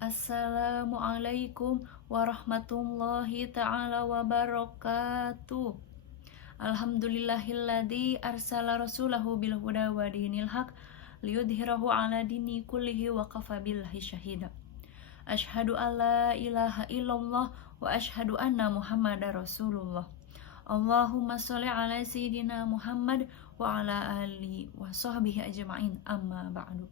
Assalamualaikum warahmatullahi ta'ala wabarakatuh. Alhamdulillahilladzi arsala rasulahu bil huda wa dinil haq liyudhhirahu ala dini kullihi wa kafa billahi syahida. Asyhadu alla ilaha illallah wa asyhadu anna muhammadar rasulullah. Allahumma sholli ala sayyidina Muhammad wa ala alihi wa sahbihi ajma'in, amma ba'du.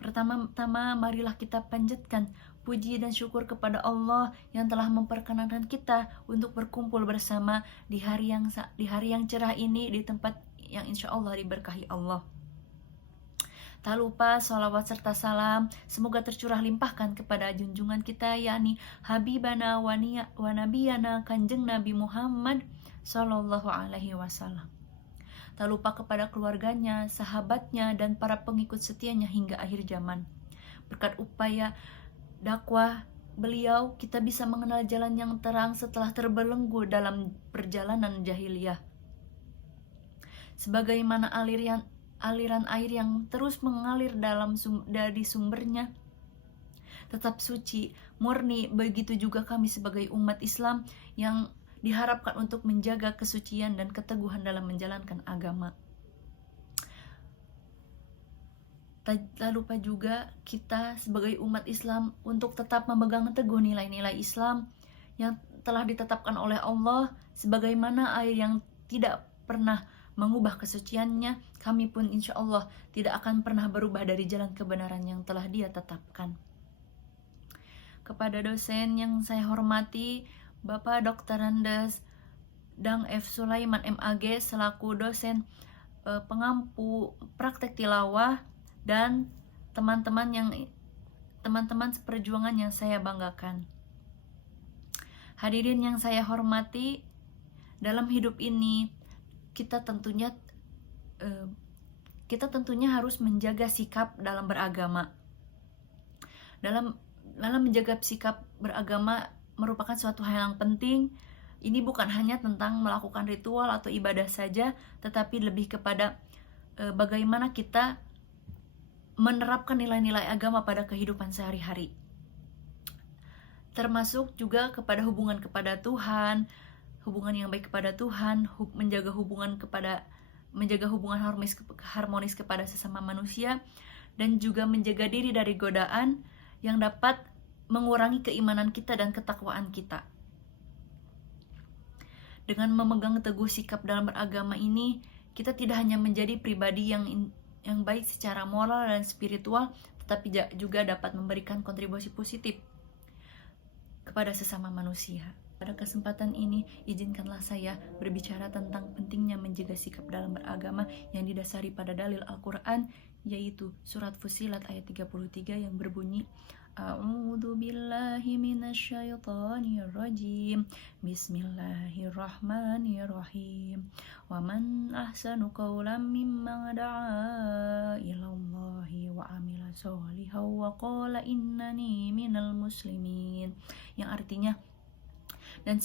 Pertama-tama marilah kita panjatkan puji dan syukur kepada Allah yang telah memperkenankan kita untuk berkumpul bersama di hari yang cerah ini, di tempat yang insya Allah diberkahi Allah. Tak lupa salawat serta salam semoga tercurah limpahkan kepada junjungan kita, yakni Habibana wa Nabiyana Kanjeng Nabi Muhammad Sallallahu Alaihi Wasallam. Tak lupa kepada keluarganya, sahabatnya, dan para pengikut setianya hingga akhir zaman. Berkat upaya dakwah beliau, kita bisa mengenal jalan yang terang setelah terbelenggu dalam perjalanan jahiliyah. Sebagaimana aliran air yang terus mengalir dari sumbernya tetap suci, murni, begitu juga kami sebagai umat Islam yang diharapkan untuk menjaga kesucian dan keteguhan dalam menjalankan agama. Tak lupa juga kita sebagai umat Islam untuk tetap memegang teguh nilai-nilai Islam yang telah ditetapkan oleh Allah, sebagaimana air yang tidak pernah mengubah kesuciannya, kami pun insya Allah tidak akan pernah berubah dari jalan kebenaran yang telah Dia tetapkan. Kepada dosen yang saya hormati, Bapak Dr. Andes Dang F. Sulaiman MAG selaku dosen pengampu praktek tilawah, dan teman-teman seperjuangan yang saya banggakan. Hadirin yang saya hormati, dalam hidup ini kita tentunya harus menjaga sikap dalam beragama. Dalam menjaga sikap beragama merupakan suatu hal yang penting. Ini bukan hanya tentang melakukan ritual atau ibadah saja, tetapi lebih kepada bagaimana kita menerapkan nilai-nilai agama pada kehidupan sehari-hari. Termasuk juga kepada hubungan kepada Tuhan, hubungan yang baik kepada Tuhan, menjaga hubungan harmonis kepada sesama manusia, dan juga menjaga diri dari godaan yang dapat mengurangi keimanan kita dan ketakwaan kita. Dengan memegang teguh sikap dalam beragama ini, kita tidak hanya menjadi pribadi yang baik secara moral dan spiritual, tetapi juga dapat memberikan kontribusi positif kepada sesama manusia. Pada kesempatan ini, izinkanlah saya berbicara tentang pentingnya menjaga sikap dalam beragama yang didasari pada dalil Al-Quran, yaitu surat Fussilat ayat 33 yang berbunyi, A'udzu billahi minasyaitonir rajim. Bismillahirrahmanirrahim. Wa man ahsanu qawlan mimman da'a ilallahi wa amila sholihan wa qala innani minal muslimin. Yang artinya, dan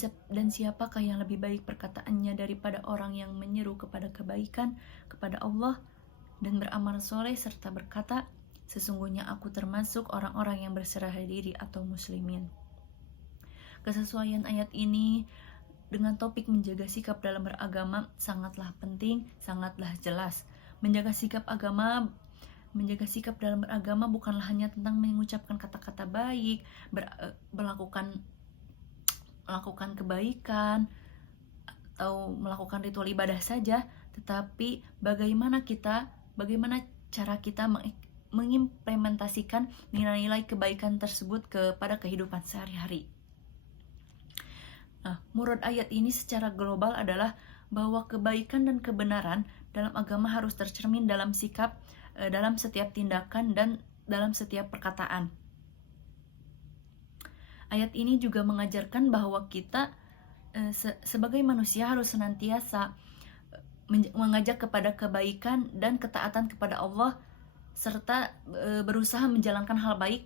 siapakah yang lebih baik perkataannya daripada orang yang menyeru kepada kebaikan kepada Allah dan beramal soleh serta berkata, sesungguhnya aku termasuk orang-orang yang berserah diri atau muslimin. Kesesuaian ayat ini dengan topik menjaga sikap dalam beragama sangatlah penting, sangatlah jelas. Menjaga sikap dalam beragama bukanlah hanya tentang mengucapkan kata-kata baik, melakukan kebaikan atau melakukan ritual ibadah saja, tetapi bagaimana cara kita mengimplementasikan nilai-nilai kebaikan tersebut kepada kehidupan sehari-hari. Nah, murad ayat ini secara global adalah bahwa kebaikan dan kebenaran dalam agama harus tercermin dalam sikap, dalam setiap tindakan, dan dalam setiap perkataan. Ayat ini juga mengajarkan bahwa kita sebagai manusia harus senantiasa mengajak kepada kebaikan dan ketaatan kepada Allah, serta berusaha menjalankan hal baik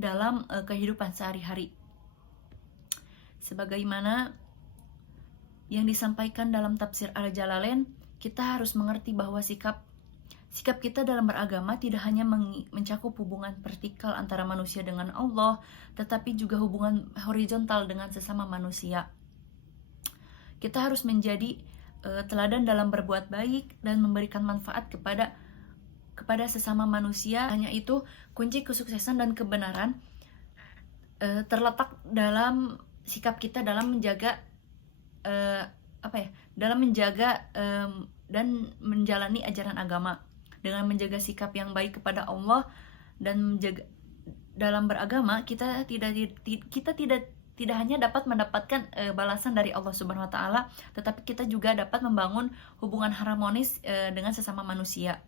dalam kehidupan sehari-hari. Sebagaimana yang disampaikan dalam tafsir Al-Jalalain, kita harus mengerti bahwa sikap sikap kita dalam beragama tidak hanya mencakup hubungan vertikal antara manusia dengan Allah, tetapi juga hubungan horizontal dengan sesama manusia. Kita harus menjadi teladan dalam berbuat baik dan memberikan manfaat kepada sesama manusia. Hanya itu, kunci kesuksesan dan kebenaran terletak dalam sikap kita dalam menjaga dan menjalani ajaran agama. Dengan menjaga sikap yang baik kepada Allah dan menjaga dalam beragama, kita tidak hanya dapat mendapatkan balasan dari Allah Subhanahu wa taala, tetapi kita juga dapat membangun hubungan harmonis dengan sesama manusia.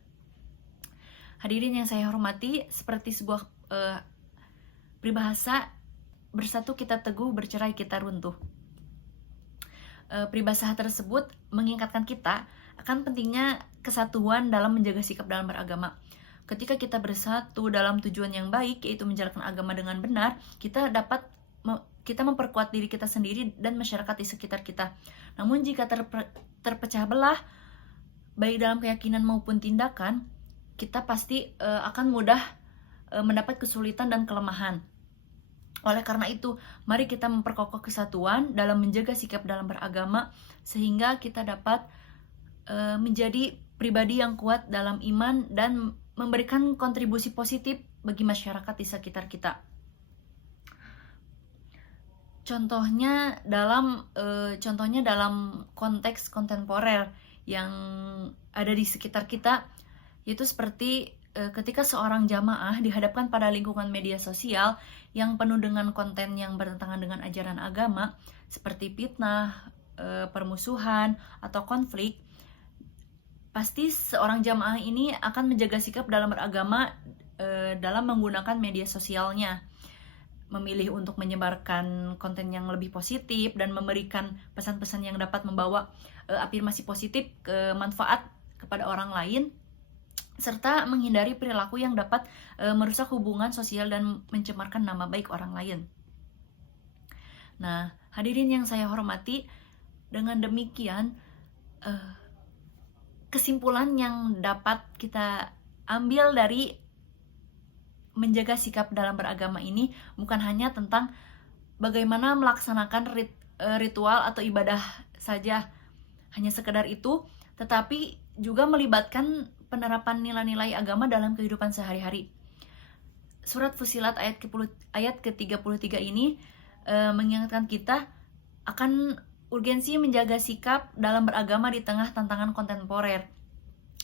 Hadirin yang saya hormati, seperti sebuah peribahasa, bersatu kita teguh, bercerai kita runtuh. Peribahasa tersebut mengingatkan kita akan pentingnya kesatuan dalam menjaga sikap dalam beragama. Ketika kita bersatu dalam tujuan yang baik, yaitu menjalankan agama dengan benar, kita memperkuat diri kita sendiri dan masyarakat di sekitar kita. Namun jika terpecah belah, baik dalam keyakinan maupun tindakan, kita pasti akan mudah mendapat kesulitan dan kelemahan. Oleh karena itu, mari kita memperkokoh kesatuan dalam menjaga sikap dalam beragama, sehingga kita dapat menjadi pribadi yang kuat dalam iman dan memberikan kontribusi positif bagi masyarakat di sekitar kita. Contohnya dalam konteks kontemporer yang ada di sekitar kita, yaitu seperti ketika seorang jamaah dihadapkan pada lingkungan media sosial yang penuh dengan konten yang bertentangan dengan ajaran agama, seperti fitnah, permusuhan, atau konflik, pasti seorang jamaah ini akan menjaga sikap dalam beragama dalam menggunakan media sosialnya, memilih untuk menyebarkan konten yang lebih positif dan memberikan pesan-pesan yang dapat membawa afirmasi positif ke manfaat kepada orang lain, serta menghindari perilaku yang dapat merusak hubungan sosial dan mencemarkan nama baik orang lain. Nah, hadirin yang saya hormati, dengan demikian kesimpulan yang dapat kita ambil dari menjaga sikap dalam beragama ini bukan hanya tentang bagaimana melaksanakan ritual atau ibadah saja, hanya sekedar itu, tetapi juga melibatkan penerapan nilai-nilai agama dalam kehidupan sehari-hari. Surat Fussilat ayat ke-33 ini mengingatkan kita akan urgensi menjaga sikap dalam beragama di tengah tantangan kontemporer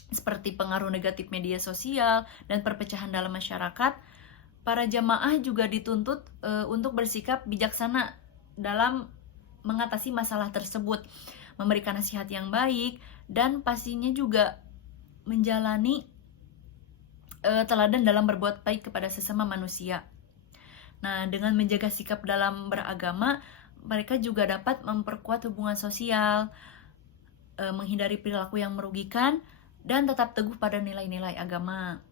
seperti pengaruh negatif media sosial dan perpecahan dalam masyarakat. Para jamaah juga dituntut untuk bersikap bijaksana dalam mengatasi masalah tersebut, memberikan nasihat yang baik, dan pastinya juga menjalani teladan dalam berbuat baik kepada sesama manusia. Nah, dengan menjaga sikap dalam beragama, mereka juga dapat memperkuat hubungan sosial, menghindari perilaku yang merugikan, dan tetap teguh pada nilai-nilai agama.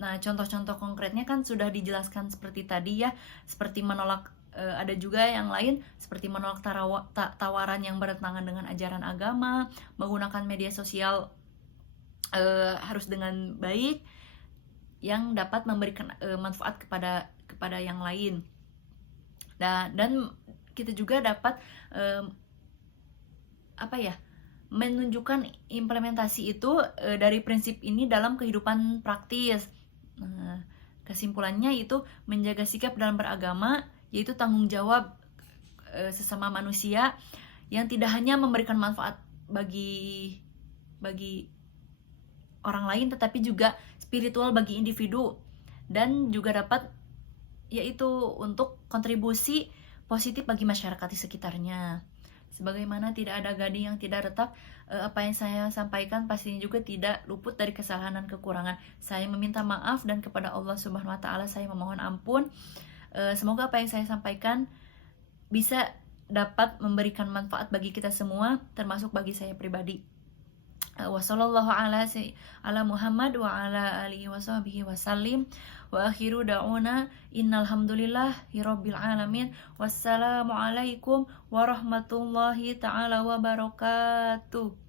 Nah, contoh-contoh konkretnya kan sudah dijelaskan seperti tadi ya, seperti menolak, ada juga yang lain seperti menolak tawaran yang bertentangan dengan ajaran agama, menggunakan media sosial harus dengan baik, yang dapat memberikan manfaat kepada yang lain. Dan kita juga dapat menunjukkan implementasi itu dari prinsip ini dalam kehidupan praktis. Kesimpulannya itu menjaga sikap dalam beragama, yaitu tanggung jawab sesama manusia yang tidak hanya memberikan manfaat bagi orang lain, tetapi juga spiritual bagi individu, dan juga dapat yaitu untuk kontribusi positif bagi masyarakat di sekitarnya. Sebagaimana tidak ada gading yang tidak retak, apa yang saya sampaikan pastinya juga tidak luput dari kesalahan dan kekurangan. Saya meminta maaf, dan kepada Allah Subhanahu wa taala saya memohon ampun. Semoga apa yang saya sampaikan bisa dapat memberikan manfaat bagi kita semua, termasuk bagi saya pribadi. Wassallallahu ala Muhammad wa ala alihi washabihi wasallim. Wa akhiru da'una innal hamdulillahi rabbil alamin. Wassalamualaikum warahmatullahi taala wabarakatuh.